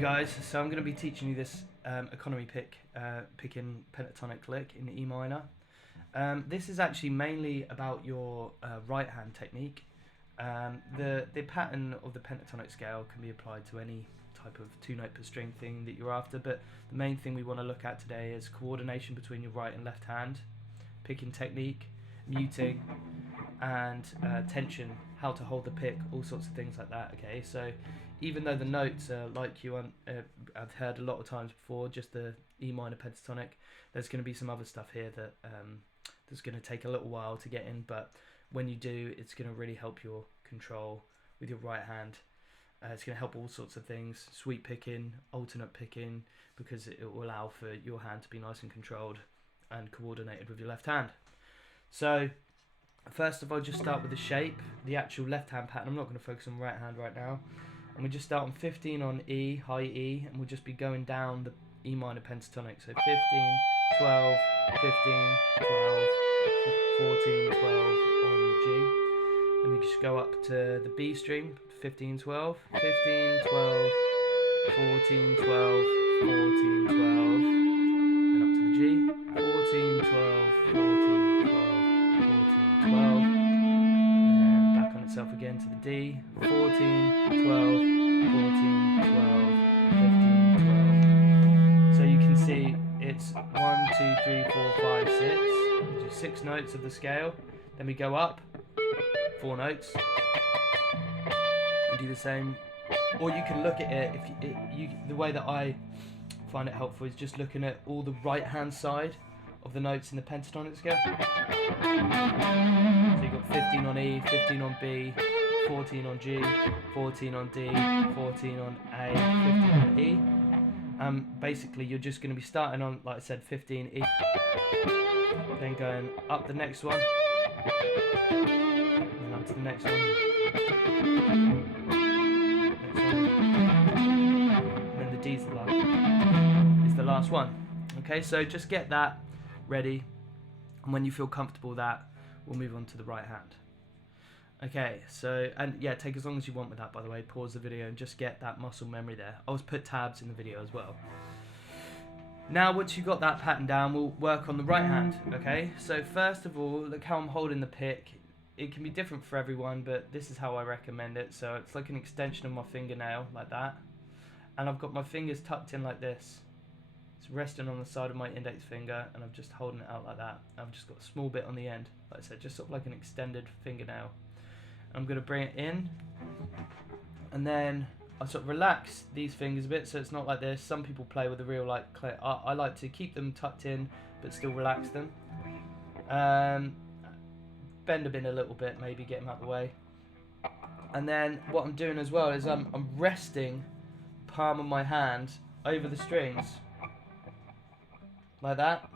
guys, so I'm going to be teaching you this economy picking pentatonic lick in E minor. This is actually mainly about your right hand technique. The pattern of the pentatonic scale can be applied to any type of 2-note per string thing that you're after, but the main thing we want to look at today is coordination between your right and left hand, picking technique, muting, and tension, how to hold the pick, all sorts of things like that. Okay, so even though the notes are like I've heard a lot of times before, just the E minor pentatonic, there's going to be some other stuff here that that's going to take a little while to get in, but when you do, it's going to really help your control with your right hand. It's going to help all sorts of things, sweep picking, alternate picking, because it will allow for your hand to be nice and controlled and coordinated with your left hand. So first of all, just start with the shape, the actual left hand pattern. I'm not going to focus on right hand right now. And we just start on 15 on E, high E, and we'll just be going down the E minor pentatonic. So 15, 12, 15, 12, 14, 12 on G. Then we just go up to the B string, 15, 12, 15, 12, 14, 12, 14, 12, and up to the G, 14, 12, 14, 12, 14, 12, and back on itself again to the D, 14, 12, 14, 12, 15, 12. So you can see it's 1, 2, 3, 4, 5, 6. We do 6 notes of the scale. Then we go up 4 notes. And do the same. Or you can look at it, the way that I find it helpful is just looking at all the right hand side of the notes in the pentatonic scale. So you've got 15 on E, 15 on B, 14 on G, 14 on D, 14 on A, 15 on E. Basically you're just going to be starting on, like I said, 15 E, then going up the next one, and then up to the next one, and then the D's is the last one. Okay, so just get that ready, and when you feel comfortable with that, we'll move on to the right hand. Okay, so, and yeah, take as long as you want with that, by the way. Pause the video and just get that muscle memory there. I'll put tabs in the video as well. Now, once you've got that pattern down, we'll work on the right hand, okay? So first of all, look how I'm holding the pick. It can be different for everyone, but this is how I recommend it. So it's like an extension of my fingernail, like that. And I've got my fingers tucked in like this. It's resting on the side of my index finger, and I'm just holding it out like that. I've just got a small bit on the end, like I said, just sort of like an extended fingernail. I'm going to bring it in, and then I sort of relax these fingers a bit so it's not like this. Some people play with a real like clay. I like to keep them tucked in but still relax them. Bend them in a little bit, maybe get them out of the way. And then what I'm doing as well is I'm resting palm of my hand over the strings like that.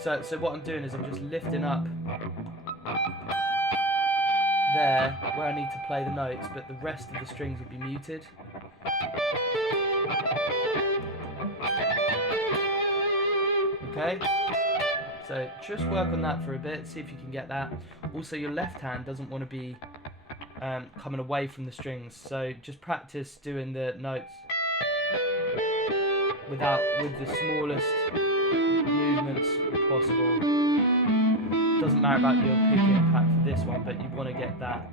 So what I'm doing is I'm just lifting up there where I need to play the notes, but the rest of the strings will be muted. Okay, so just work on that for a bit, see if you can get that. Also, your left hand doesn't want to be coming away from the strings, so just practice doing the notes with the smallest movements possible. Doesn't matter about your picking pattern for this one, but you want to get that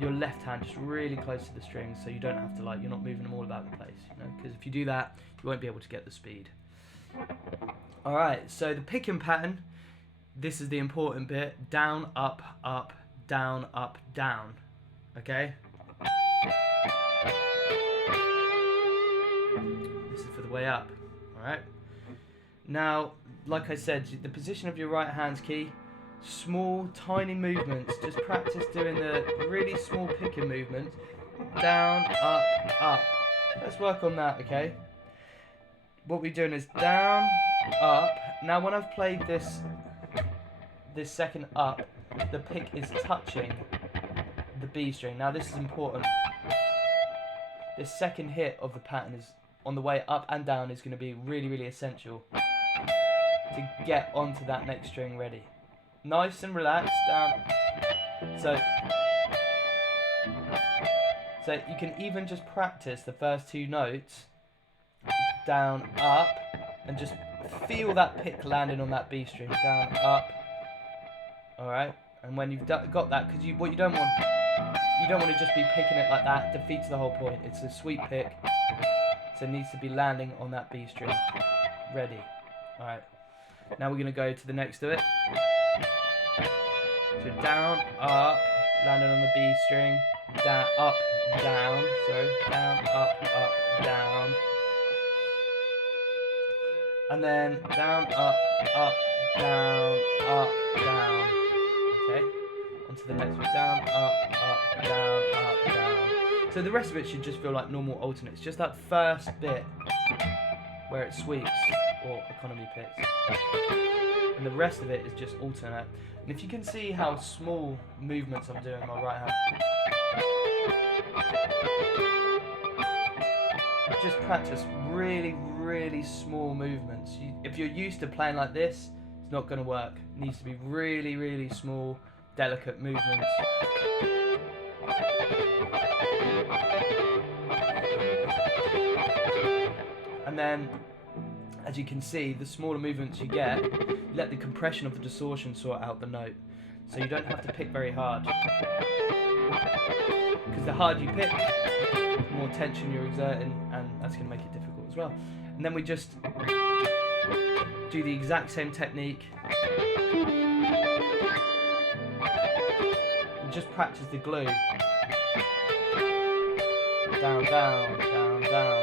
your left hand just really close to the strings, so you don't have to you're not moving them all about the place, you know, because if you do that, you won't be able to get the speed. All right, so the picking pattern, this is the important bit: down, up, up, down, up, down. Okay. This is for the way up. All right. Now, like I said, the position of your right hand's key. Small, tiny movements. Just practice doing the really small picking movements. Down, up, up. Let's work on that, okay? What we're doing is down, up. Now, when I've played this second up, the pick is touching the B string. Now, this is important. This second hit of the pattern is on the way up and down is going to be really, really essential to get onto that next string ready. Nice and relaxed down. So So you can even just practice the first 2 notes, down, up, and just feel that pick landing on that B string, down, up. All right, and when you've got that, because what you don't want to just be picking it like that. It defeats the whole point. It's a sweep pick, so it needs to be landing on that B string. Ready. All right. Now we're gonna go to the next of it. So down, up, landing on the B string, down, up, down. Sorry, down, up, down, and then down, up, down, up, down. Okay. Onto the next one. Down, up, down, down. So the rest of it should just feel like normal alternates. Just that first bit where it sweeps or economy picks. And the rest of it is just alternate. And if you can see how small movements I'm doing in my right hand. Just practice really, really small movements. If you're used to playing like this, it's not going to work. It needs to be really, really small, delicate movements. And then, as you can see, the smaller movements you get, you let the compression of the distortion sort out the note. So you don't have to pick very hard. Because the harder you pick, the more tension you're exerting, and that's going to make it difficult as well. And then we just do the exact same technique. And just practice the glue. Down, down, down, down.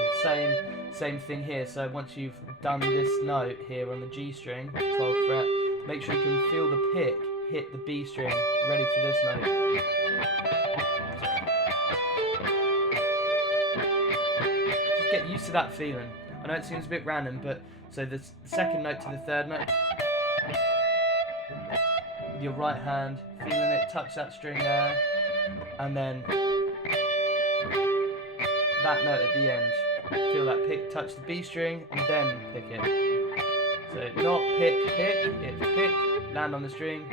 Same thing here. So once you've done this note here on the G string, 12th fret, make sure you can feel the pick hit the B string, ready for this note. Just get used to that feeling. I know it seems a bit random, but so the second note to the third note, with your right hand, feeling it touch that string there, and then that note at the end. Feel that pick touch the B string and then pick it. So not pick, it's pick, land on the string,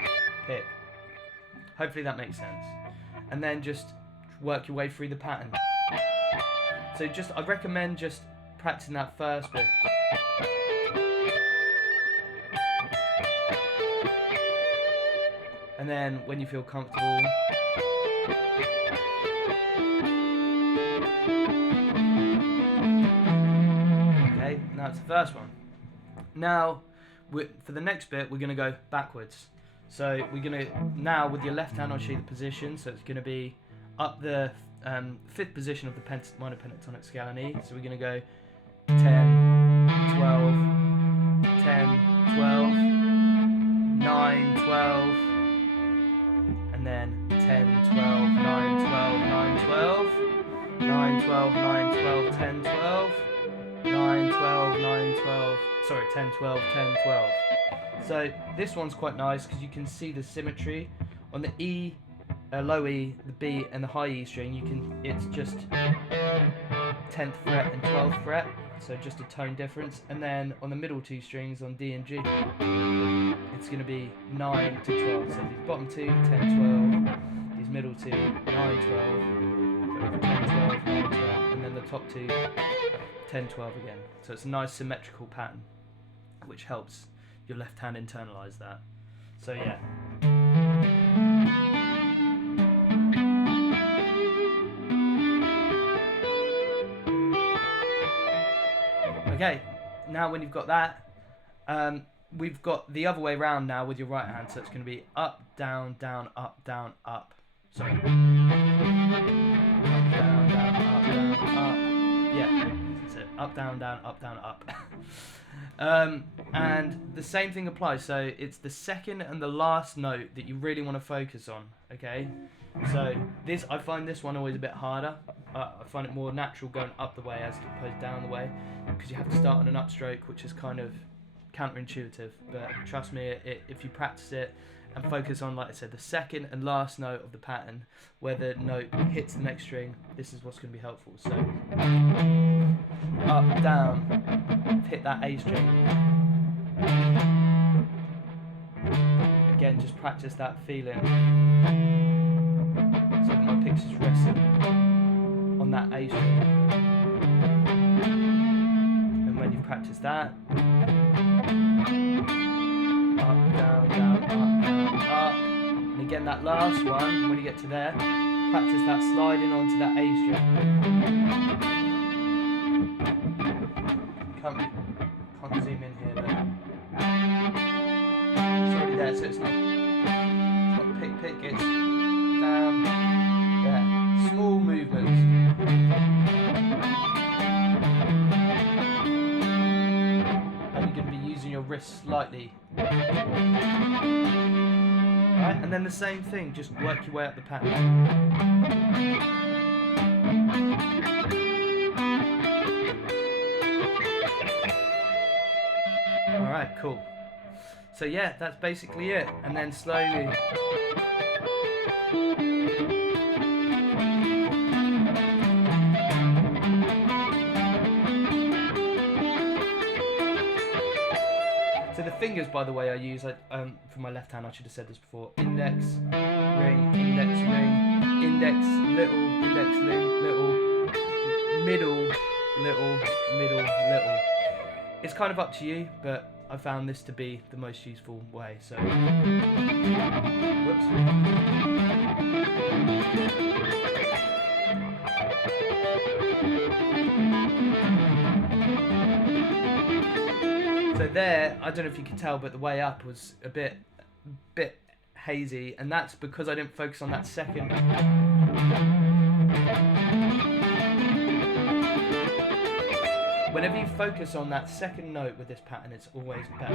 pick. Hopefully that makes sense. And then just work your way through the pattern. So I recommend just practicing that first bit. And then when you feel comfortable, now it's the first one. Now, for the next bit, we're going to go backwards. So we're going to, now with your left hand, I'll show you the position. So it's going to be up the 5th position of the minor pentatonic scale in E. So we're going to go 10, 12, 10, 12, 9, 12, and then 10, 12, 9, 12, 9, 12, 9, 12, 9, 12, 10, 12, 9, 12, 9, 12, sorry, 10, 12, 10, 12. So this one's quite nice because you can see the symmetry. On the E, low E, the B and the high E string, it's just 10th fret and 12th fret, so just a tone difference. And then on the middle 2 strings, on D and G, it's going to be 9 to 12. So these bottom 2, 10, 12, these middle 2, 9, 12, so 10, 12, 9, 12, and then the top 2, 10, 12 again. So it's a nice symmetrical pattern, which helps your left hand internalize that. So yeah. Okay, now when you've got that, we've got the other way around now with your right hand. So it's going to be up, down, down, up, down, up. Sorry. Up, down, down, up, down, up. Yeah. Up, down, down, up, down, up. And the same thing applies. So it's the second and the last note that you really want to focus on. Okay. So I find this one always a bit harder. I find it more natural going up the way as opposed down the way, because you have to start on an upstroke, which is kind of counterintuitive. But trust me, if you practice it and focus on, like I said, the second and last note of the pattern, where the note hits the next string, this is what's going to be helpful. So up, down, hit that A string. Again, just practice that feeling so that my picture's resting. on that A string. And when you've practiced that, up, down, down, up, down, up. And again, that last one, when you get to there, practice that sliding onto that A string. Can't zoom in here, but it's already there, so it's not pick, it's down, there. Small movements. And you're going to be using your wrists slightly. Right, and then the same thing, just work your way up the pattern. Alright, cool. So yeah, that's basically it. And then slowly. So the fingers, by the way, I use for my left hand, I should have said this before. Index, ring, index, little, middle, little. It's kind of up to you, but I found this to be the most useful way. So, whoops. So there, I don't know if you can tell, but the way up was a bit hazy, and that's because I didn't focus on that second. Whenever you focus on that second note with this pattern, it's always better.